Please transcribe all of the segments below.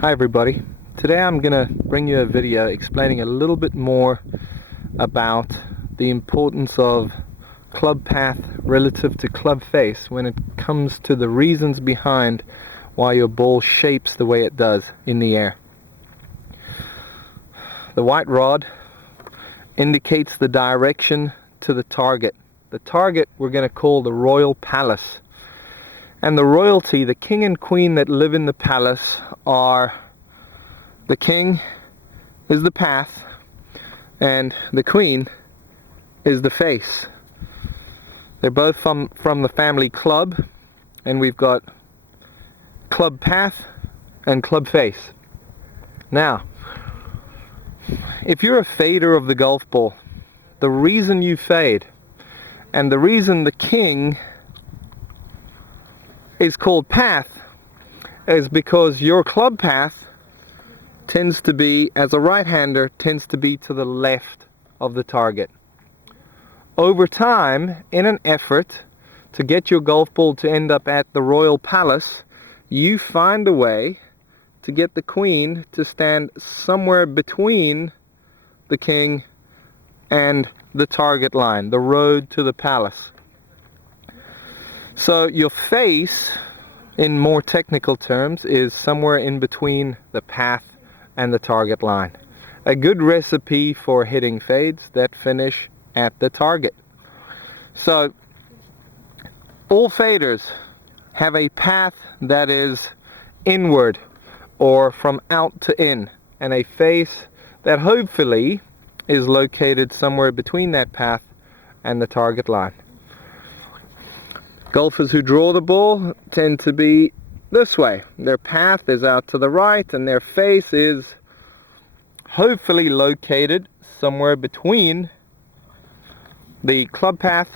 Hi everybody. Today I'm gonna bring you a video explaining a little bit more about the importance of club path relative to club face when it comes to the reasons behind why your ball shapes the way it does in the air. The white rod indicates the direction to the target. The target we're going to call the royal palace. And the royalty, the king and queen that live in the palace, are the king is the path and the queen is the face. They're both from the family club, and we've got club path and club face. Now, if you're a fader of the golf ball, the reason you fade and the reason the king is called path is because your club path tends to be, as a right-hander, tends to be to the left of the target. Over time, in an effort to get your golf ball to end up at the royal palace, you find a way to get the queen to stand somewhere between the king and the target line, the road to the palace. So your face, in more technical terms, is somewhere in between the path and the target line. A good recipe for hitting fades that finish at the target. So all faders have a path that is inward or from out to in, and a face that hopefully is located somewhere between that path and the target line. Golfers who draw the ball tend to be this way. Their path is out to the right and their face is hopefully located somewhere between the club path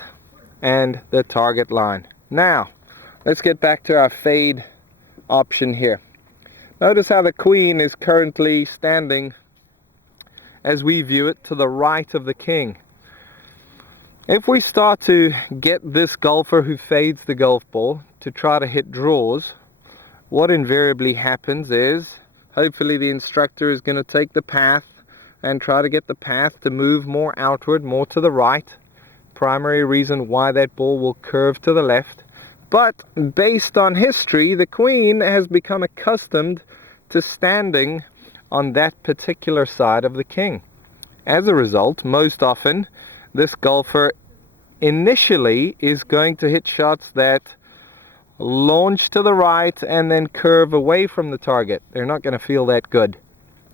and the target line. Now, let's get back to our fade option here. Notice how the queen is currently standing, as we view it, to the right of the king. If we start to get this golfer who fades the golf ball to try to hit draws, what invariably happens is hopefully the instructor is going to take the path and try to get the path to move more outward, more to the right. Primary reason why that ball will curve to the left. But based on history, the queen has become accustomed to standing on that particular side of the king. As a result, most often this golfer initially is going to hit shots that launch to the right and then curve away from the target. They're not going to feel that good.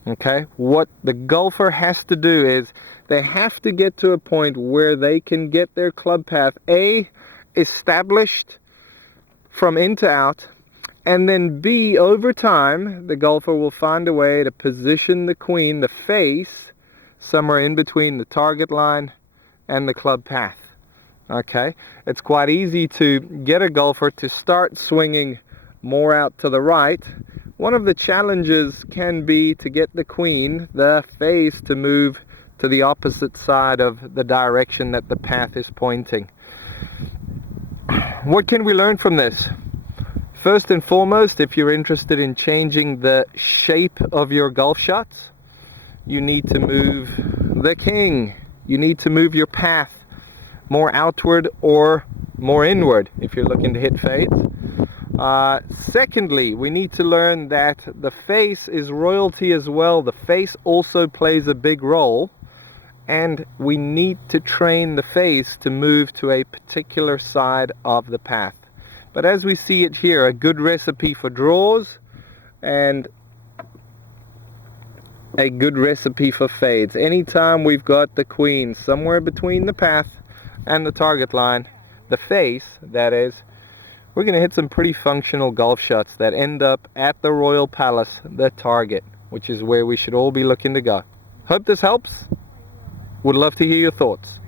Okay? What the golfer has to do is they have to get to a point where they can get their club path A, established from in to out, and then B, over time the golfer will find a way to position the queen, the face, somewhere in between the target line and the club path. Okay, it's quite easy to get a golfer to start swinging more out to the right. One of the challenges can be to get the queen, the face, to move to the opposite side of the direction that the path is pointing. What can we learn from this? First and foremost, if you're interested in changing the shape of your golf shots, you need to move the king. You need to move your path more outward or more inward if you're looking to hit fades. Secondly, we need to learn that the face is royalty as well. The face also plays a big role, and we need to train the face to move to a particular side of the path. But as we see it here, a good recipe for draws and a good recipe for fades. Anytime we've got the queen somewhere between the path and the target line, the face, that is, we're going to hit some pretty functional golf shots that end up at the royal palace, the target, which is where we should all be looking to go. Hope this helps. Would love to hear your thoughts.